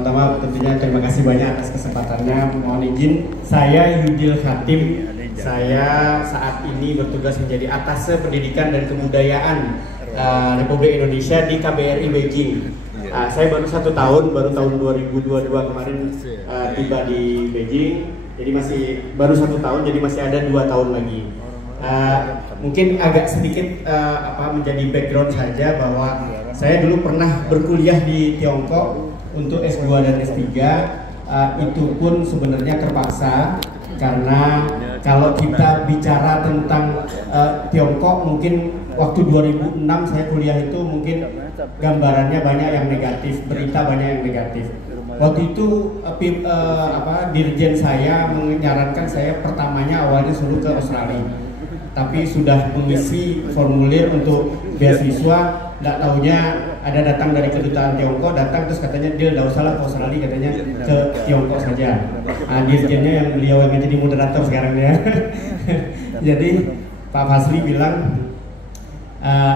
pertama-tama tentunya terima kasih banyak atas kesempatannya. Mohon izin, saya Yudil Khatim. Saya saat ini bertugas menjadi Atase Pendidikan dan Kebudayaan Republik Indonesia di KBRI Beijing. Saya baru 1 tahun, baru tahun 2022 kemarin tiba di Beijing. Jadi masih baru 1 tahun, jadi masih ada 2 tahun lagi. Mungkin agak sedikit menjadi background saja bahwa saya dulu pernah berkuliah di Tiongkok untuk S2 dan S3. Itu pun sebenarnya terpaksa karena kalau kita bicara tentang Tiongkok, mungkin waktu 2006 saya kuliah itu mungkin gambarannya banyak yang negatif, berita banyak yang negatif. Waktu itu dirjen saya menyarankan saya pertamanya awalnya suruh ke Australia, tapi sudah mengisi formulir untuk beasiswa, nggak taunya ada datang dari kedutaan Tiongkok, datang terus katanya dia nggak usah lah ke Australia, katanya ke Tiongkok saja. Dirjennya yang beliau yang jadi moderator sekarang ya. Jadi Pak Fasli bilang,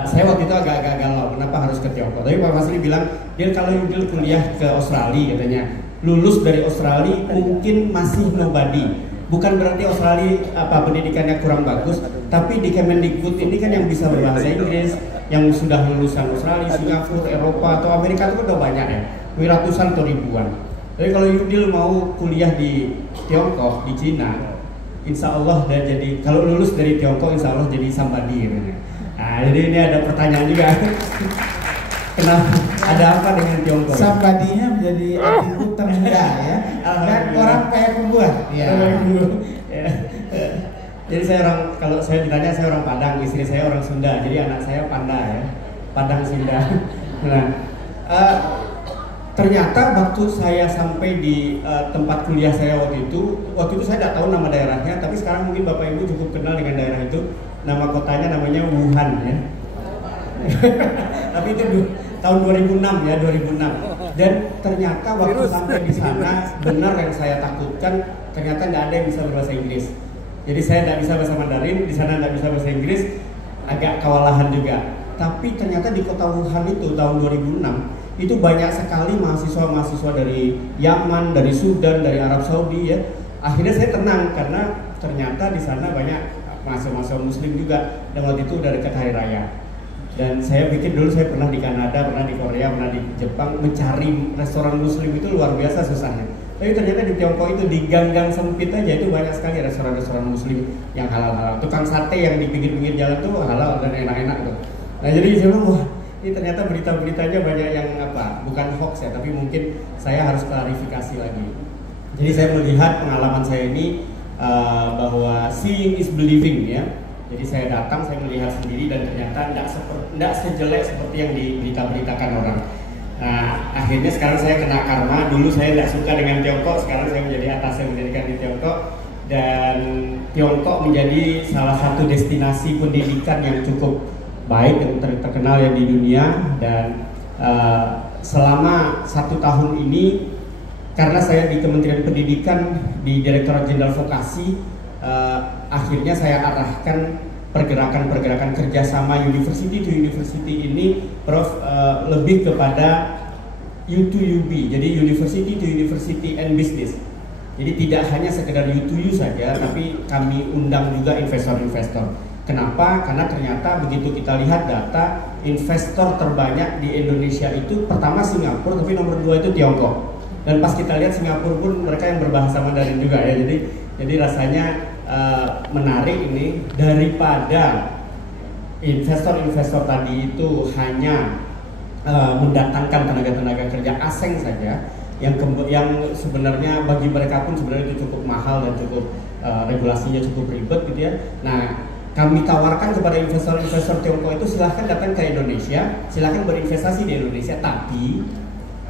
saya waktu itu agak galau, kenapa harus ke Tiongkok? Tapi Pak Fasli bilang, dia kalau Yudil kuliah ke Australia katanya, lulus dari Australia mungkin masih nobody. Bukan berarti Australia pendidikannya kurang bagus, tapi di Kemendikbud ini kan yang bisa berbahasa Inggris, yang sudah lulusan Australia, Singapura, Eropa atau Amerika itu kan udah banyak ya, ratusan atau ribuan. Jadi kalau Yudil mau kuliah di Tiongkok, di Cina, insya Allah dan jadi kalau lulus dari Tiongkok insya Allah jadi somebody gitu. Nah, jadi ini ada pertanyaan juga. Kenapa? Ada apa dengan Tiongkok? Somebody-nya menjadi atribut termuda ya. Dan orang kayak pembuat. Ya. Jadi saya kalau saya ditanya, saya orang Padang, istri saya orang Sunda, jadi anak saya Panda ya, Padang Sunda. Nah, ternyata waktu saya sampai di tempat kuliah saya waktu itu saya tidak tahu nama daerahnya, tapi sekarang mungkin Bapak Ibu cukup kenal dengan daerah itu. Nama kotanya namanya Wuhan ya. Tapi itu tahun 2006 ya, 2006. Dan ternyata waktu sampai di sana benar yang saya takutkan, ternyata nggak ada yang bisa berbahasa Inggris. Jadi saya tidak bisa bahasa Mandarin, di sana tidak bisa bahasa Inggris, agak kewalahan juga. Tapi ternyata di kota Wuhan itu tahun 2006 itu banyak sekali mahasiswa-mahasiswa dari Yaman, dari Sudan, dari Arab Saudi ya. Akhirnya saya tenang karena ternyata di sana banyak mahasiswa Muslim juga, dan waktu itu udah dekat Hari Raya. Dan saya pikir dulu saya pernah di Kanada, pernah di Korea, pernah di Jepang, mencari restoran Muslim itu luar biasa susahnya. Tapi ternyata di Tiongkok itu di gang-gang sempit aja itu banyak sekali restoran-restoran Muslim yang halal-halal. Tukang sate yang di pinggir-pinggir jalan tuh halal dan enak-enak tuh. Nah jadi saya bilang, wah ini ternyata berita-beritanya banyak yang bukan hoax ya, tapi mungkin saya harus klarifikasi lagi. Jadi saya melihat pengalaman saya ini bahwa seeing is believing ya. Jadi saya datang, saya melihat sendiri dan ternyata tidak sejelek seperti yang diberita-beritakan orang. Nah, akhirnya sekarang saya kena karma. Dulu saya tidak suka dengan Tiongkok, sekarang saya menjadi Atase Pendidikan di Tiongkok, dan Tiongkok menjadi salah satu destinasi pendidikan yang cukup baik dan terkenal yang di dunia. Dan selama 1 tahun ini, karena saya di Kementerian Pendidikan di Direktorat Jenderal Vokasi, akhirnya saya arahkan pergerakan-pergerakan kerjasama university to university ini, Prof, lebih kepada U2UB, jadi University to University and Business. Jadi tidak hanya sekedar U2U saja, tapi kami undang juga investor-investor. Kenapa? Karena ternyata begitu kita lihat data, investor terbanyak di Indonesia itu pertama Singapura, tapi nomor 2 itu Tiongkok. Dan pas kita lihat Singapura pun mereka yang berbahasa Mandarin juga ya, jadi rasanya menarik ini. Daripada investor-investor tadi itu hanya mendatangkan tenaga-tenaga kerja asing saja, yang sebenarnya bagi mereka pun sebenarnya itu cukup mahal dan cukup regulasinya cukup ribet gitu ya. Nah, kami tawarkan kepada investor-investor Tiongkok itu silahkan datang ke Indonesia, silahkan berinvestasi di Indonesia, tapi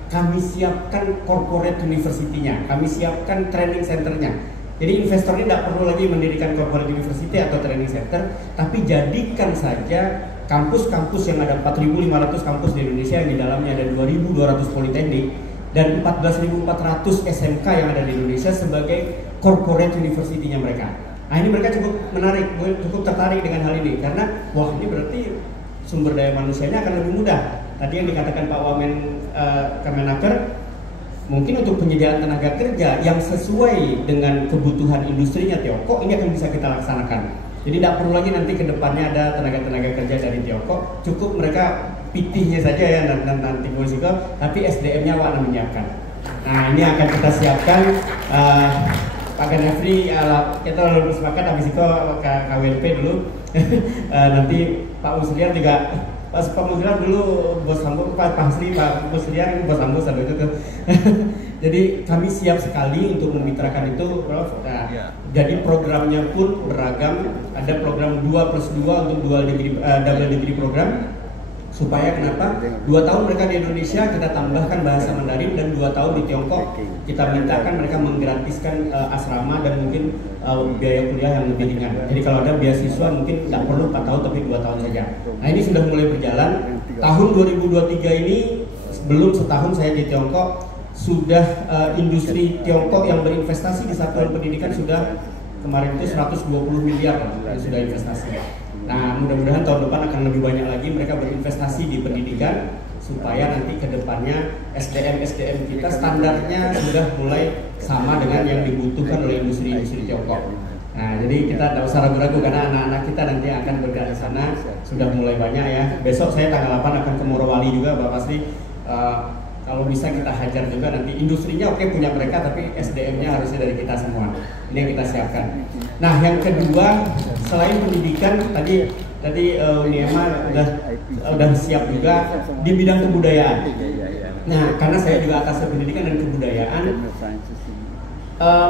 kami siapkan corporate university-nya, kami siapkan training center-nya. Jadi investor ini tidak perlu lagi mendirikan corporate university atau training center, tapi jadikan saja kampus-kampus yang ada 4.500 kampus di Indonesia, yang di dalamnya ada 2.200 politeknik dan 14.400 SMK yang ada di Indonesia sebagai corporate university-nya mereka. Nah ini mereka cukup menarik, cukup tertarik dengan hal ini karena wah ini berarti sumber daya manusianya akan lebih mudah. Tadi yang dikatakan Pak Wamen Kemenaker, mungkin untuk penyediaan tenaga kerja yang sesuai dengan kebutuhan industrinya Tiongkok ini akan bisa kita laksanakan. Jadi tidak perlu lagi nanti ke depannya ada tenaga kerja dari Tiongkok, cukup mereka PT-nya saja ya nanti musiko, tapi SDM-nya Wak menyiapkan. Nah ini akan kita siapkan. Pak Ganefri, kita lalu sepakat habis itu KWNP dulu. Nanti Pak Musliar juga. Pak Musliar dulu bos Sambo, Pak Hasri, Pak Musliar bos Sambo sampai itu tuh. Jadi kami siap sekali untuk memitrakan itu, Prof. Nah, jadi programnya pun beragam. Ada program 2+2 untuk double degree program. Supaya kenapa? 2 tahun mereka di Indonesia kita tambahkan bahasa Mandarin, dan 2 tahun di Tiongkok kita mintakan mereka menggratiskan asrama dan mungkin biaya kuliah yang lebih ringan. Jadi kalau ada beasiswa mungkin tidak perlu 4 tahun tapi 2 tahun saja. Nah ini sudah mulai berjalan. Tahun 2023 ini belum setahun saya di Tiongkok, sudah industri Tiongkok yang berinvestasi di satuan pendidikan sudah kemarin itu 120 miliar yang sudah investasi. Nah, mudah-mudahan tahun depan akan lebih banyak lagi mereka berinvestasi di pendidikan supaya nanti ke depannya SDM kita standarnya sudah mulai sama dengan yang dibutuhkan oleh industri Tiongkok. Nah, jadi kita tidak usah ragu-ragu karena anak-anak kita nanti akan bergerak di sana sudah mulai banyak ya. Besok saya tanggal 8 akan ke Morowali juga, Bapak Pasri. Kalau bisa kita hajar juga nanti industrinya oke punya mereka, tapi SDM-nya harusnya dari kita semua. Ini yang kita siapkan. Nah, yang kedua selain pendidikan tadi Uniema udah siap juga di bidang kebudayaan. Nah, karena saya juga atas pendidikan dan kebudayaan,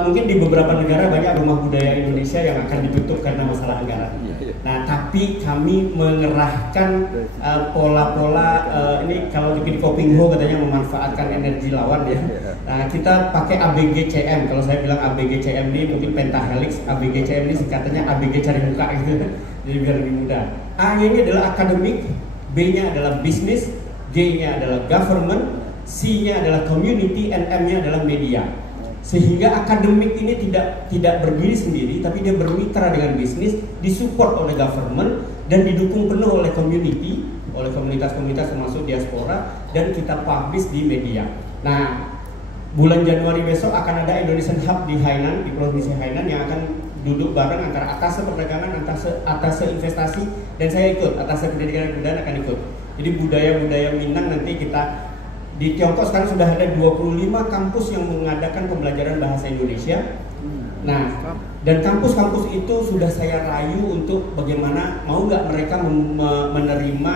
mungkin di beberapa negara banyak rumah budaya Indonesia yang akan ditutup karena masalah anggaran. Nah, tapi kami mengerahkan pola-pola ini kalau di Kopingho katanya memanfaatkan energi lawan ya. Nah, kita pakai ABGCM. Kalau saya bilang ABGCM ini mungkin pentahelix, ABGCM ini singkatannya ABG cari muka gitu. Jadi biar lebih mudah. A-nya ini adalah akademik, B-nya adalah bisnis, G-nya adalah government, C-nya adalah community, and M-nya adalah media. Sehingga akademik ini tidak berdiri sendiri, tapi dia bermitra dengan bisnis, disupport oleh government dan didukung penuh oleh community, oleh komunitas-komunitas termasuk diaspora, dan kita publish di media. Nah, bulan Januari besok akan ada Indonesian Hub di Hainan, di provinsi Hainan, yang akan duduk bareng antara atase perdagangan, atase investasi, dan saya ikut, atase pendidikan dan kebudayaan akan ikut. Jadi budaya-budaya Minang nanti kita di Tiongkok sekarang sudah ada 25 kampus yang mengadakan pembelajaran bahasa Indonesia. Nah, dan kampus-kampus itu sudah saya rayu untuk bagaimana mau nggak mereka menerima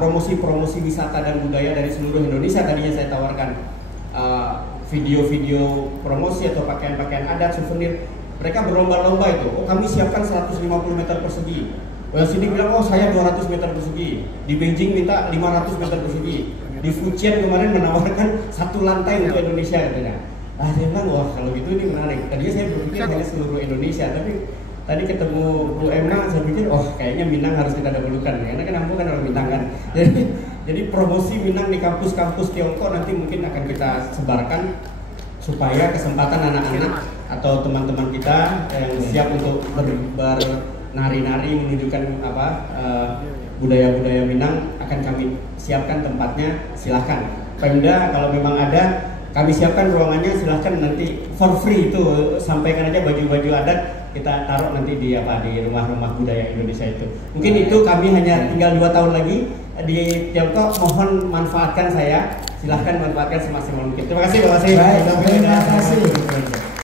promosi-promosi wisata dan budaya dari seluruh Indonesia. Tadinya saya tawarkan video-video promosi atau pakaian-pakaian adat, souvenir. Mereka berlomba-lomba itu. Oh, kami siapkan 150 meter persegi. Yang sini bilang, oh saya 200 meter persegi. Di Beijing minta 500 meter persegi. Di Fujian kemarin menawarkan 1 lantai untuk Indonesia katanya. Saya bilang, wah kalau gitu ini menarik. Tadinya saya berpikir hanya seluruh Indonesia, tapi tadi ketemu Bu Emma, saya pikir, oh kayaknya Minang harus kita dahulukan, karena kan Ambo kan orang Minang kan. Jadi promosi Minang di kampus-kampus Tiongkok nanti mungkin akan kita sebarkan supaya kesempatan anak-anak atau teman-teman kita yang siap untuk bernari-nari menunjukkan budaya-budaya Minang akan kami siapkan tempatnya. Silahkan Pemda kalau memang ada, kami siapkan ruangannya, silahkan nanti for free itu, sampaikan aja baju-baju adat kita taruh nanti di rumah-rumah budaya Indonesia itu. Mungkin itu kami hanya tinggal 2 tahun lagi di Tiongkok, mohon manfaatkan saya, silahkan manfaatkan semaksimal mungkin. Terima kasih Bapak. Baik, terima kasih.